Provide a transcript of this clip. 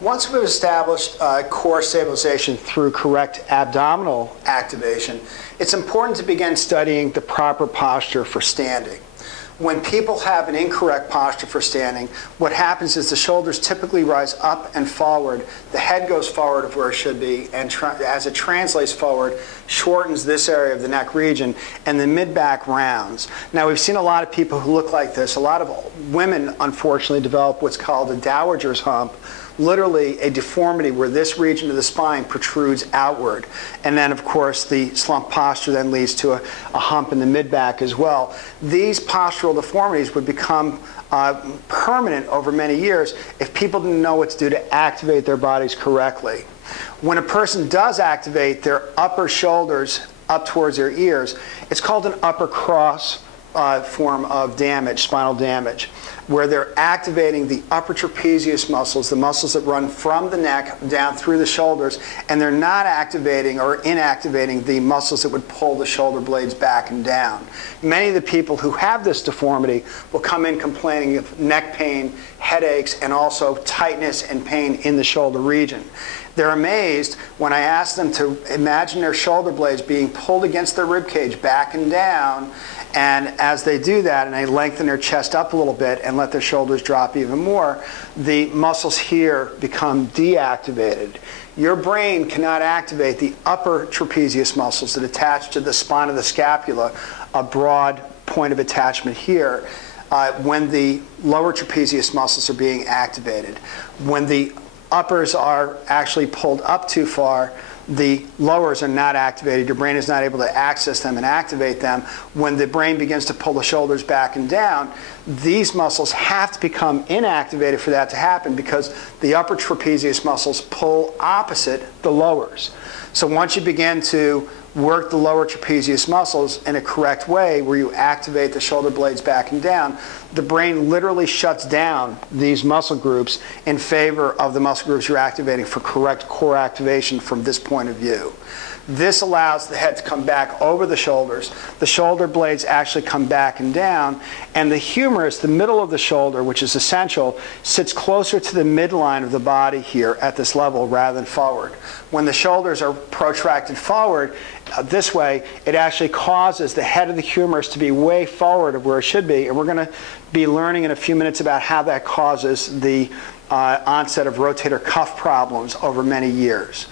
Once we've established core stabilization through correct abdominal activation, it's important to begin studying the proper posture for standing. When people have an incorrect posture for standing, what happens is the shoulders typically rise up and forward, the head goes forward of where it should be, and as it translates forward, shortens this area of the neck region, and the mid-back rounds. Now, we've seen a lot of people who look like this. A lot of women, unfortunately, develop what's called a Dowager's hump, literally a deformity where this region of the spine protrudes outward. And then, of course, the slump posture then leads to a hump in the mid-back as well. These postural deformities would become permanent over many years if people didn't know what to do to activate their bodies correctly. When a person does activate their upper shoulders up towards their ears, it's called an upper cross form of damage, spinal damage, where they're activating the upper trapezius muscles, the muscles that run from the neck down through the shoulders, and they're not activating or inactivating the muscles that would pull the shoulder blades back and down. Many of the people who have this deformity will come in complaining of neck pain, headaches, and also tightness and pain in the shoulder region. They're amazed when I ask them to imagine their shoulder blades being pulled against their rib cage back and down, and as they do that and they lengthen their chest up a little bit and let their shoulders drop even more, the muscles here become deactivated. Your brain cannot activate the upper trapezius muscles that attach to the spine of the scapula, a broad point of attachment here, when the lower trapezius muscles are being activated. When the uppers are actually pulled up too far, the lowers are not activated. Your brain is not able to access them and activate them. When the brain begins to pull the shoulders back and down, these muscles have to become inactivated for that to happen because the upper trapezius muscles pull opposite the lowers. So once you begin to work the lower trapezius muscles in a correct way where you activate the shoulder blades back and down, the brain literally shuts down these muscle groups in favor of the muscle groups you're activating for correct core activation from this point of view. This allows the head to come back over the shoulders. The shoulder blades actually come back and down, and the humerus, the middle of the shoulder, which is essential, sits closer to the midline of the body here at this level rather than forward. When the shoulders are protracted forward this way, it actually causes the head of the humerus to be way forward of where it should be, and we're going to be learning in a few minutes about how that causes the onset of rotator cuff problems over many years.